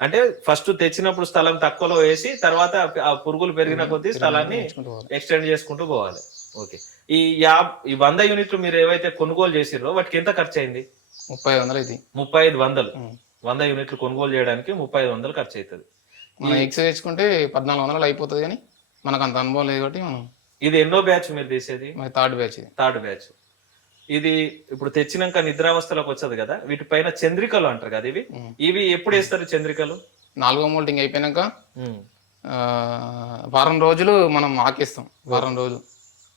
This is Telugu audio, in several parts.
అంటే ఫస్ట్ తెచ్చినప్పుడు స్థలం తక్కువలో వేసి తర్వాత ఆ పురుగులు పెరిగిన కొద్దీ స్థలాన్ని. ఎక్స్టెండ్ చేసుకుంటూ పోవాలి. ఓకే. ఈ యా ఈ వంద యూనిట్లు మీరు ఏవైతే కొనుగోలు చేసిరో వాటికి ఎంత ఖర్చు అయింది ముప్పై వందలు ఇది. ముప్పై ఐదు వందలు. వంద యూనిట్లు కొనుగోలు చేయడానికి ముప్పై ఐదు వందలు ఖర్చు అవుతుంది మనం ఎక్స్ తెచ్చుకుంటే పద్నాలుగు వందలు అయిపోతుంది కానీ మనకు అంత అనుభవం లేదు కాబట్టి మనం ఇది ఎన్నో బ్యాచ్ మీరు తీసేది? థర్డ్ బ్యాచ్ ఇది. Third batch. ఇది ఇప్పుడు తెచ్చినాక నిద్రావస్థలోకి వచ్చదు కదా వీటిపైన చంద్రికలు అంటారు కదా ఇవి. ఇవి ఎప్పుడు వేస్తారు చంద్రికలు? నాలుగో మోల్టింగ్ అయిపోయినాక వారం రోజులు మనం ఆకేస్తాం వారం రోజులు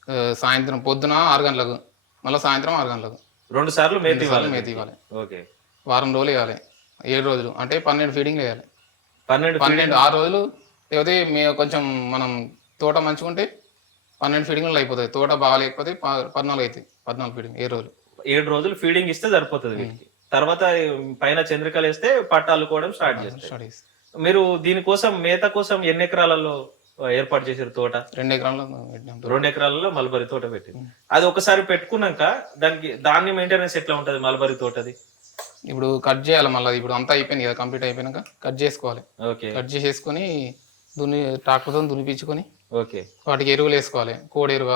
ఆ, సాయంత్రం పొద్దున ఆరు గంటలకు మళ్ళీ సాయంత్రం ఆరు గంటలకు. రెండు సార్లు మేత ఇవ్వాలి. మేత ఇవ్వాలి. ఓకే. వారం రోజులు వేయాలి ఏడు రోజులు అంటే పన్నెండు ఫీడింగ్లు వేయాలి పన్నెండు పన్నెండు ఆరు రోజులు లేకపోతే మీ కొంచెం మనం తోట మంచుకుంటే పన్నెండు ఫీడింగ్లు అయిపోతాయి. తోట బాగా లేకపోతే ప- పద్నాలుగు అవుతాయి పద్నాలుగు ఫీడింగ్ ఏ రోజులు ఏడు రోజులు ఫీడింగ్ ఇస్తే సరిపోతుంది వీటికి. తర్వాత పైన చంద్రికలు వేస్తే పట్టాలు కూడా స్టార్ట్ స్టడీస్ మీరు దీనికోసం మేత కోసం ఎన్ని ఎకరాలలో ఏర్పాటు చేసారు తోట? రెండు ఎకరాల్లో. రెండు ఎకరాలలో మల్బరీ తోట పెట్టింది. అది ఒకసారి పెట్టుకున్నాక దానికి దాన్ని మెయింటెనెన్స్ ఎట్లా ఉంటది మల్బరీ తోటది? ఇప్పుడు కట్ చేయాలి మళ్ళీ. ఇప్పుడు అంతా అయిపోయింది కదా కంప్లీట్ అయిపోయినాక కట్ చేసుకోవాలి. ఓకే. కట్ చేసేసుకొని దున్ని ట్రాక్టర్తో దున్నిపించుకొని ఓకే. వాటికి ఎరువులు వేసుకోవాలి. కోడి ఎరువ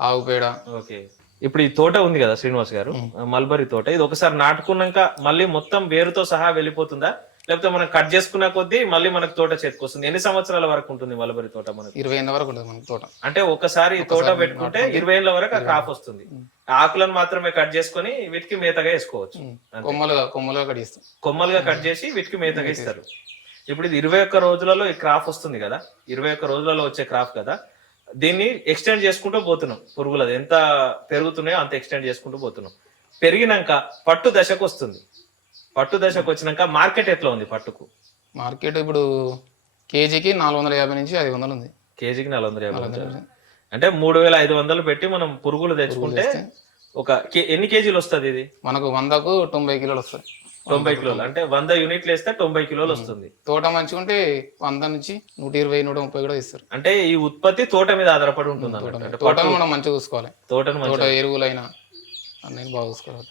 ఆవు పేడ. ఓకే. ఇప్పుడు ఈ తోట ఉంది కదా శ్రీనివాస్ గారు? మల్బరీ తోట. ఇది ఒకసారి నాటుకున్నాక మళ్ళీ మొత్తం వేరుతో సహా వెళ్ళిపోతుందా? లేకపోతే మనం కట్ చేసుకున్న కొద్దీ మళ్ళీ మనకు తోట చేతికొస్తుంది ఎన్ని సంవత్సరాల వరకు ఉంటుంది మల్బరీ తోట మనకి? ఇరవై ఎనిమిది వరకు ఉంటుంది మన తోట. అంటే ఒకసారి తోట పెట్టుకుంటే ఇరవై ఏళ్ళ వరకు క్రాప్ వస్తుంది. ఆకులను మాత్రమే కట్ చేసుకొని వీటికి మేతగా వేసుకోవచ్చు. కొమ్మలుగా కొమ్మలుగా కడిగిస్తాం కొమ్మలుగా కట్ చేసి వీటికి మేతగా ఇస్తారు. ఇప్పుడు ఇది ఇరవై ఒక్క రోజులలో ఈ క్రాప్ వస్తుంది కదా. ఇరవై ఒక్క రోజులలో వచ్చే క్రాప్ కదా. దీన్ని ఎక్స్టెండ్ చేసుకుంటూ పోతున్నాం పురుగులది. ఎంత పెరుగుతున్నాయో అంత ఎక్స్టెండ్ చేసుకుంటూ పోతున్నాం. పెరిగినాక పట్టు దశకు వస్తుంది. పట్టు దశకు వచ్చినాక మార్కెట్ ఎట్లా ఉంది పట్టుకు? మార్కెట్ ఇప్పుడు కేజీకి నాలుగు వందల యాభై నుంచి ఐదు వందలు ఉంది. కేజీకి నాలుగు వందల యాభై. అంటే మూడు వేల ఐదు వందలు పెట్టి మనం పురుగులు తెచ్చుకుంటే ఒక ఎన్ని కేజీలు వస్తుంది ఇది? మనకు వందకు తొంభై కిలోలు వస్తాయి. తొంభై కిలోలు. అంటే వంద యూనిట్లు వేస్తే తొంభై కిలోలు వస్తుంది. తోట మంచిగుంటే వంద నుంచి నూట ఇరవై నూట ముప్పై కూడా ఇస్తారు. అంటే ఈ ఉత్పత్తి తోట మీద ఆధారపడి ఉంటుంది తోటను మనం మంచిగా చూసుకోవాలి. తోటను తోట ఎరువులైనా అన్నీ బాగా చూసుకోవాలి.